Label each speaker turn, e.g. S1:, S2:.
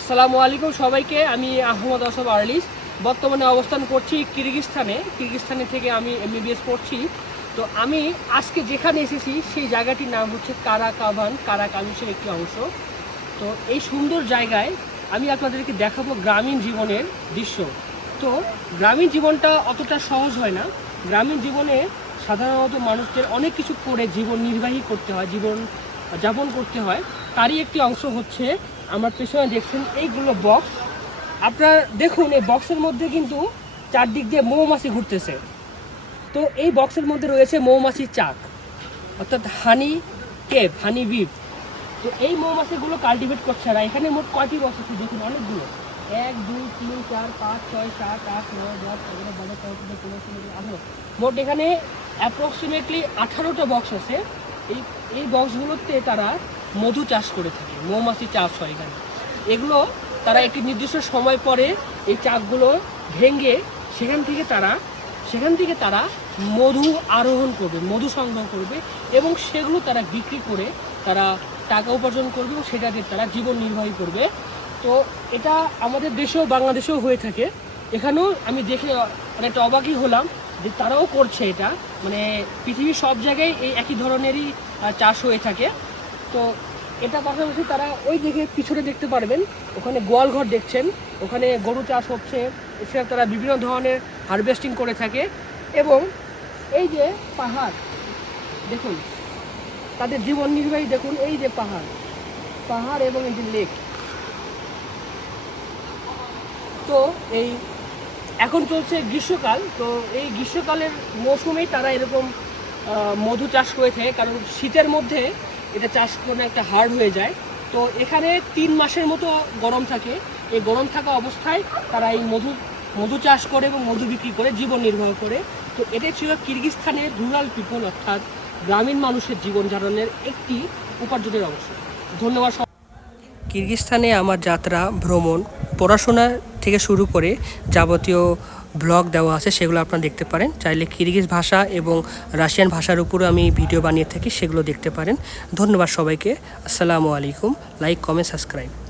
S1: আসসালামু আলাইকুম সবাইকে আমি আহমদ আসব আর্লিস বর্তমানে অবস্থান করছি কিরগিস্তানে কিরগিস্তানে থেকে আমি এমবিবিএস পড়ছি তো আমি আজকে যেখানে এসেছি সেই জায়গাটির নাম হচ্ছে কারাকাভান কারাকামিসের একটি অংশ তো এই সুন্দর জায়গায় আমি আপনাদেরকে দেখাবো গ্রামীণ জীবনের দৃশ্য তো গ্রামীণ জীবনটা অতটা সহজ হয় না গ্রামীণ জীবনে সাধারণত মানুষদের অনেক কিছু করে জীবন নির্বাহী করতে হয় জীবন যাপন করতে হয় তারই একটি অংশ হচ্ছে আমার পেছনে দেখছেন এইগুলো বক্স আপনার দেখুন এই বক্সের মধ্যে কিন্তু চারদিক দিয়ে মৌমাছি ঘুরতেছে তো এই বক্সের মধ্যে রয়েছে মৌমাছির চাক অর্থাৎ হানি কেপ হানি বিপ তো এই মৌমাছিগুলো কাল্টিভেট করছে আর এখানে মোট কয়টি বক্স আছে দেখুন অনেকগুলো এক দুই তিন চার পাঁচ ছয় সাত আট নয় দশ এগারো বারো তেরো চোদ্দো পনেরো আঠারো মোট এখানে অ্যাপ্রক্সিমেটলি আঠারোটা বক্স আছে এই এই বক্সগুলোতে তারা মধু চাষ করে থাকে মৌমাছি চাষ হয় এখানে এগুলো তারা একটি নির্দিষ্ট সময় পরে এই চাকগুলো ভেঙে সেখান থেকে তারা সেখান থেকে তারা মধু আরোহণ করবে মধু সংগ্রহ করবে এবং সেগুলো তারা বিক্রি করে তারা টাকা উপার্জন করবে এবং সেটা দিয়ে তারা জীবন নির্বাহী করবে তো এটা আমাদের দেশেও বাংলাদেশেও হয়ে থাকে এখানেও আমি দেখে অনেকটা অবাকই হলাম যে তারাও করছে এটা মানে পৃথিবীর সব জায়গায় এই একই ধরনেরই চাষ হয়ে থাকে তো এটা পাশাপাশি তারা ওই দিকে পিছনে দেখতে পারবেন ওখানে গোয়ালঘর দেখছেন ওখানে গরু চাষ হচ্ছে এছাড়া তারা বিভিন্ন ধরনের হারভেস্টিং করে থাকে এবং এই যে পাহাড় দেখুন তাদের জীবন নির্বাহী দেখুন এই যে পাহাড় পাহাড় এবং এই যে লেক তো এই এখন চলছে গ্রীষ্মকাল তো এই গ্রীষ্মকালের মৌসুমেই তারা এরকম মধু চাষ করে থাকে কারণ শীতের মধ্যে এটা চাষ করে একটা হার্ড হয়ে যায় তো এখানে তিন মাসের মতো গরম থাকে এই গরম থাকা অবস্থায় তারা এই মধু মধু চাষ করে এবং মধু বিক্রি করে জীবন নির্বাহ করে তো এটাই ছিল কিরগিস্তানের রুরাল পিপল অর্থাৎ গ্রামীণ মানুষের জীবনযাপনের একটি উপার্জনের অংশ ধন্যবাদ
S2: কিরগিস্তানে আমার যাত্রা ভ্রমণ পড়াশোনা থেকে শুরু করে যাবতীয় ব্লগ দেওয়া আছে সেগুলো আপনারা দেখতে পারেন চাইলে কিরগিজ ভাষা এবং রাশিয়ান ভাষার উপরও আমি ভিডিও বানিয়ে থাকি সেগুলো দেখতে পারেন ধন্যবাদ সবাইকে আসসালামু আলাইকুম লাইক কমেন্ট সাবস্ক্রাইব